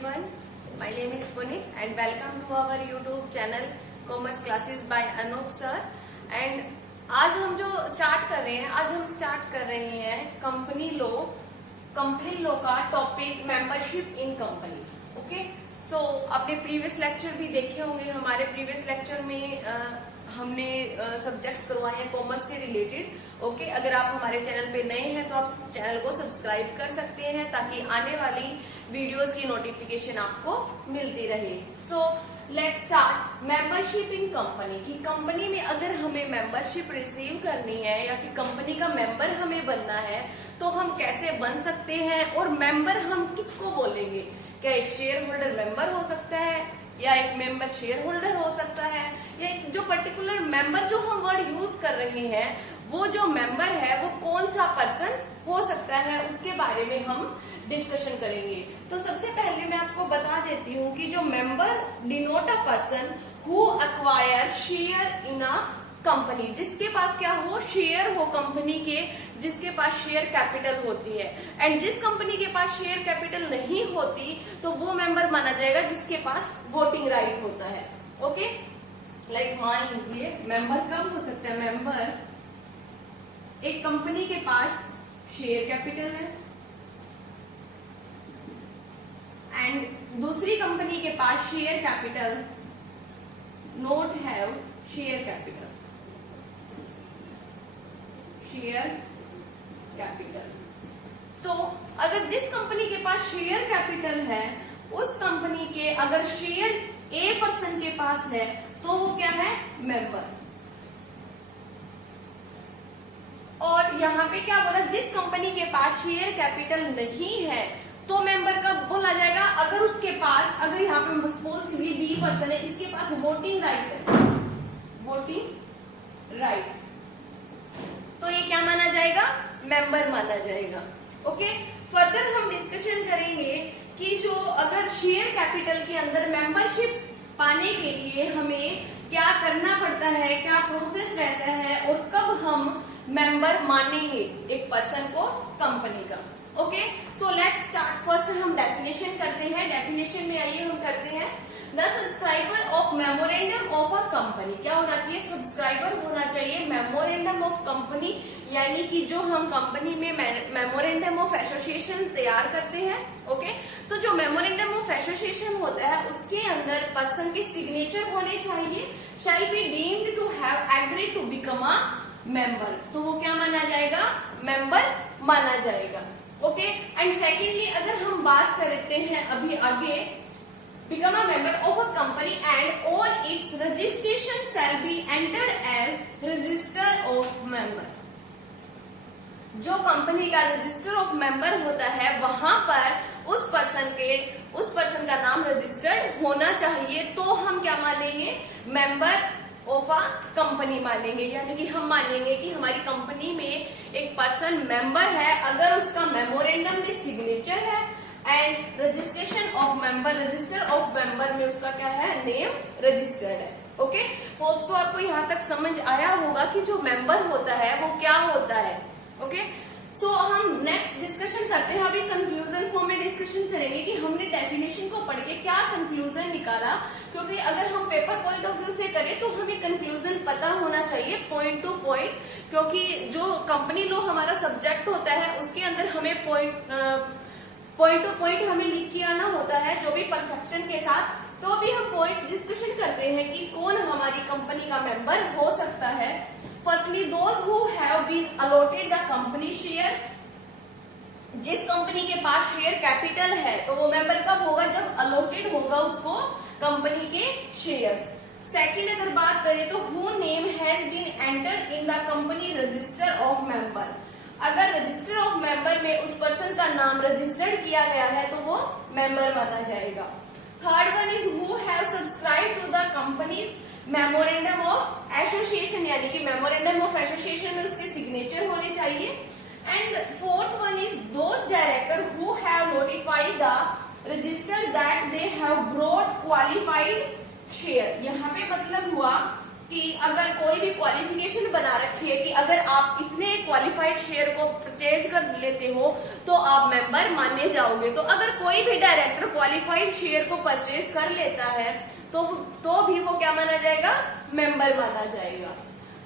everyone. My name is Puneet and welcome to our YouTube channel Commerce Classes by Anup sir. And आज हम जो start कर रहे हैं, आज हम स्टार्ट कर रहे हैं कंपनी लॉ का topic membership in companies. Okay, so आपने प्रीवियस लेक्चर भी देखे होंगे. हमारे प्रीवियस लेक्चर में हमने सब्जेक्ट्स करवाए हैं कॉमर्स से रिलेटेड. ओके, अगर आप हमारे चैनल पे नए हैं तो आप चैनल को सब्सक्राइब कर सकते हैं ताकि आने वाली वीडियोस की नोटिफिकेशन आपको मिलती रहे. So let's start. Membership in company. की कंपनी में अगर हमें मेंबरशिप रिसीव करनी है या कि कंपनी का मेंबर हमें बनना है तो हम कैसे बन सकते हैं और मेंबर हम किसको बोलेंगे. क्या एक शेयर होल्डर मेंबर हो सकता है या एक मेंबर शेयर होल्डर हो सकता है या एक जो पर्टिकुलर मेंबर जो हम वर्ड यूज कर रहे हैं वो जो मेंबर है वो कौन सा पर्सन हो सकता है उसके बारे में हम डिस्कशन करेंगे. तो सबसे पहले मैं आपको बता देती हूँ कि जो member denote a person who acquire share in a company. जिसके पास क्या हो, शेयर हो कंपनी के, जिसके पास शेयर कैपिटल होती है. एंड जिस कंपनी के पास शेयर कैपिटल नहीं होती तो वो मेंबर माना जाएगा जिसके पास वोटिंग राइट होता है. ओके, लाइक मान लीजिए मेंबर कब हो सकता है. मेंबर एक कंपनी के पास शेयर कैपिटल है एंड दूसरी कंपनी के पास share capital not have share capital. Share capital. तो अगर जिस कंपनी के पास शेयर कैपिटल है उस कंपनी के अगर शेयर ए पर्सन के पास है तो वो क्या है, मेंबर. और यहाँ पे क्या बोला, जिस कंपनी के पास शेयर कैपिटल नहीं है तो मेंबर कब बोला जाएगा, अगर उसके पास, अगर यहाँ पे सपोज कीजिए बी पर्सन है, इसके पास वोटिंग राइट है, वोटिंग राइट, तो ये क्या माना जाएगा, मेंबर माना जाएगा. ओके, फर्दर हम डिस्कशन करेंगे कि जो अगर शेयर कैपिटल के अंदर मेंबरशिप पाने के लिए हमें क्या करना पड़ता है, क्या प्रोसेस रहता है और कब हम मेंबर मानेंगे एक पर्सन को कंपनी का. Okay, so let's start. First हम डेफिनेशन करते हैं. डेफिनेशन में आइए हम करते हैं. The subscriber of memorandum of a company. क्या होना चाहिए, सब्सक्राइबर होना चाहिए मेमोरेंडम ऑफ कंपनी, यानी कि जो हम कंपनी में मेमोरेंडम ऑफ एसोसिएशन तैयार करते हैं. ओके, तो जो मेमोरेंडम ऑफ एसोसिएशन होता है उसके अंदर पर्सन के सिग्नेचर होने चाहिए. Shall be deemed to have agreed to become a member. तो वो क्या माना जाएगा, मेंबर माना जाएगा. ओके, एंड सेकेंडली अगर हम बात करते हैं अभी आगे, become a member of a company and on its registration shall be entered as register of member. जो कंपनी का रजिस्टर ऑफ मेंबर होता है वहां पर उस पर्सन का नाम रजिस्टर्ड होना चाहिए. तो हम क्या मानेंगे, मेंबर ऑफ अ कंपनी मानेंगे. यानी कि हम मानेंगे कि हमारी कंपनी में एक पर्सन मेंबर है अगर उसका मेमोरेंडम में सिग्नेचर है and registration of member, register of member में उसका क्या है, नेम रजिस्टर्ड है. ओके, होप सो आपको यहाँ तक समझ आया होगा कि जो मेंबर होता है वो क्या होता है. ओके, सो हम नेक्स्ट डिस्कशन करते हैं. अभी कंक्लूजन फॉर्म में डिस्कशन करेंगे कि हमने डेफिनेशन को पढ़ के क्या कंक्लूजन निकाला, क्योंकि अगर हम पेपर पॉइंट ऑफ व्यू से करें तो हमें कंक्लूजन पता होना चाहिए पॉइंट टू पॉइंट, क्योंकि जो कंपनी लॉ हमारा सब्जेक्ट होता है उसके अंदर हमें पॉइंट टू पॉइंट हमें लिख के आना होता है, जो भी परफेक्शन के साथ. तो अभी हम पॉइंट्स डिस्कशन करते हैं कि कौन हमारी कंपनी का मेंबर हो सकता है. Firstly those who have been allotted the company share. जिस कंपनी के पास शेयर कैपिटल है तो वो मेंबर कब होगा, जब अलॉटेड होगा उसको कंपनी के शेयर्स. सेकंड अगर बात करें तो who name has been entered in the company register of member. अगर रजिस्टर ऑफ मेंबर में उस पर्सन का नाम रजिस्टर्ड किया गया है तो वो मेंबर माना जाएगा. Third one is who have subscribe to the company's memorandum of association, यानी कि मेमोरेंडम ऑफ एसोसिएशन में उसके सिग्नेचर होने चाहिए. And fourth one is those director who have notified the register that they have brought qualified share. यहाँ पे मतलब हुआ कि अगर कोई भी क्वालिफिकेशन बना रखी है कि अगर आप इतने क्वालिफाइड शेयर को परचेज कर लेते हो तो आप मेंबर माने जाओगे। तो अगर कोई भी डायरेक्टर क्वालिफाइड शेयर को परचेज कर लेता है तो भी वो क्या माना जाएगा, मेंबर माना जाएगा।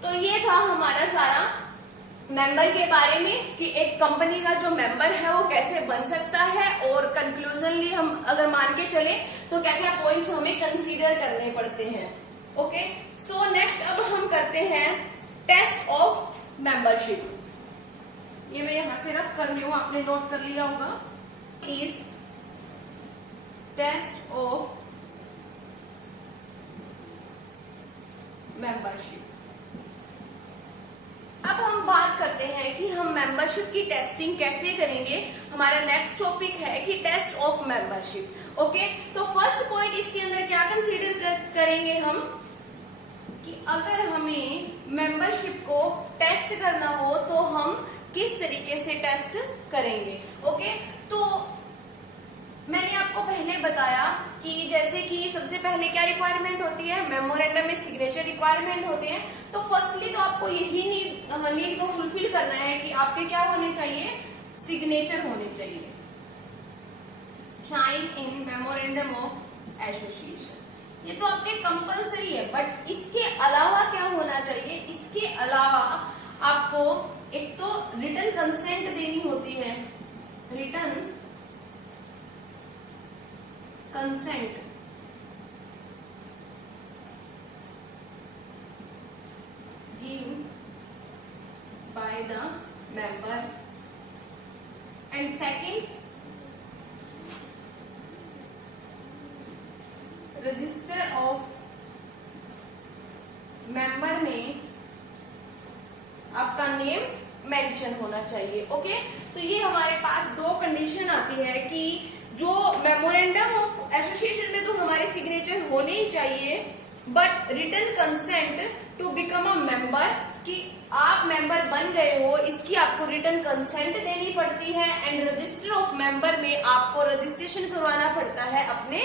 तो ये था हमारा सारा मेंबर के बारे में कि एक कंपनी का जो मेंबर है वो कैसे बन सकता है, और कंक्लूजनली हम अगर मान के चले तो क्या क्या पॉइंट्स हमें कंसीडर करने पड़ते हैं। ओके, सो नेक्स्ट अब हम करते हैं टेस्ट ऑफ मेंबरशिप। ये मैं यहां से रफ कर रही हूं, आपने नोट कर लिया होगा। Is test of membership. अब हम बात करते हैं कि हम मेंबरशिप की टेस्टिंग कैसे करेंगे। हमारा नेक्स्ट टॉपिक है कि टेस्ट ऑफ मेंबरशिप। ओके, तो फर्स्ट पॉइंट इसके अंदर क्या कंसीडर करेंगे हम कि अगर हमें मेंबरशिप को टेस्ट करना हो तो हम किस तरीके से टेस्ट करेंगे। ओके, तो मैंने आपको पहले बताया कि जैसे कि सबसे पहले क्या रिक्वायरमेंट होती है, मेमोरेंडम में सिग्नेचर रिक्वायरमेंट होते हैं। तो फर्स्टली तो आपको यही नीड को फुलफिल करना है कि आपके क्या होने चाहिए, सिग्नेचर होने चाहिए, sign in memorandum of association. ये तो आपके कंपलसरी है, बट इसके अलावा क्या होना चाहिए, इसके अलावा आपको एक तो रिटन कंसेंट देनी होती है, written consent given by the member, and second, register of member में आपका नेम मेंशन होना चाहिए। ओके, तो ये हमारे पास दो कंडीशन आती है कि जो मेमोरेंडम ऑफ एसोसिएशन में तो हमारे सिग्नेचर होने ही चाहिए, but written consent to become a member, कि आप मेंबर बन गए हो इसकी आपको रिटन कंसेंट देनी पड़ती है। एंड रजिस्टर ऑफ मेंबर में आपको रजिस्ट्रेशन करवाना पड़ता है अपने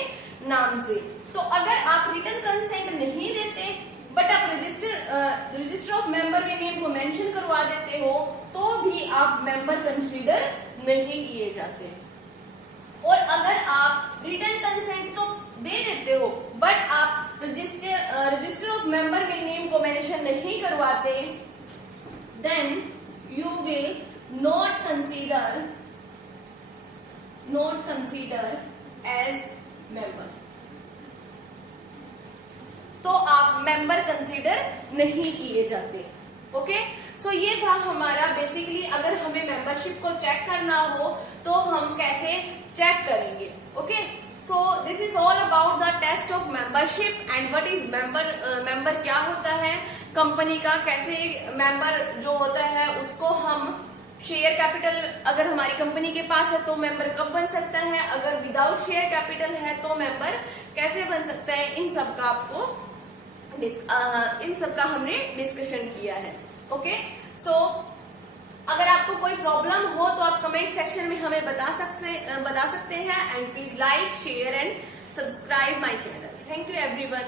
नाम से। तो अगर आप रिटन कंसेंट नहीं देते बट आप रजिस्टर ऑफ मेंबर में नेम को मेंशन करवा देते हो तो भी आप मेंबर कंसीडर नहीं किए जाते। और अगर आप रिटन कंसेंट तो दे देते हो बट आप रजिस्टर ऑफ मेंबर में नेम को मेंशन नहीं करवाते, then you will not consider as member. तो आप मेंबर कंसीडर नहीं किए जाते। ओके, सो ये था हमारा बेसिकली अगर हमें मेंबरशिप को चेक करना हो तो हम कैसे चेक करेंगे। Okay, so this is all about the test of membership and what is member क्या होता है कंपनी का, कैसे मेंबर जो होता है उसको हम शेयर कैपिटल अगर हमारी कंपनी के पास है तो मेंबर कब बन सकता है, अगर विदाउट शेयर कैपिटल है तो मेंबर कैसे बन सकता है, इन सब का हमने डिस्कशन किया है। ओके, सो अगर आपको कोई प्रॉब्लम हो तो आप कमेंट सेक्शन में हमें बता सकते हैं। And please like, share and subscribe my channel. Thank you everyone.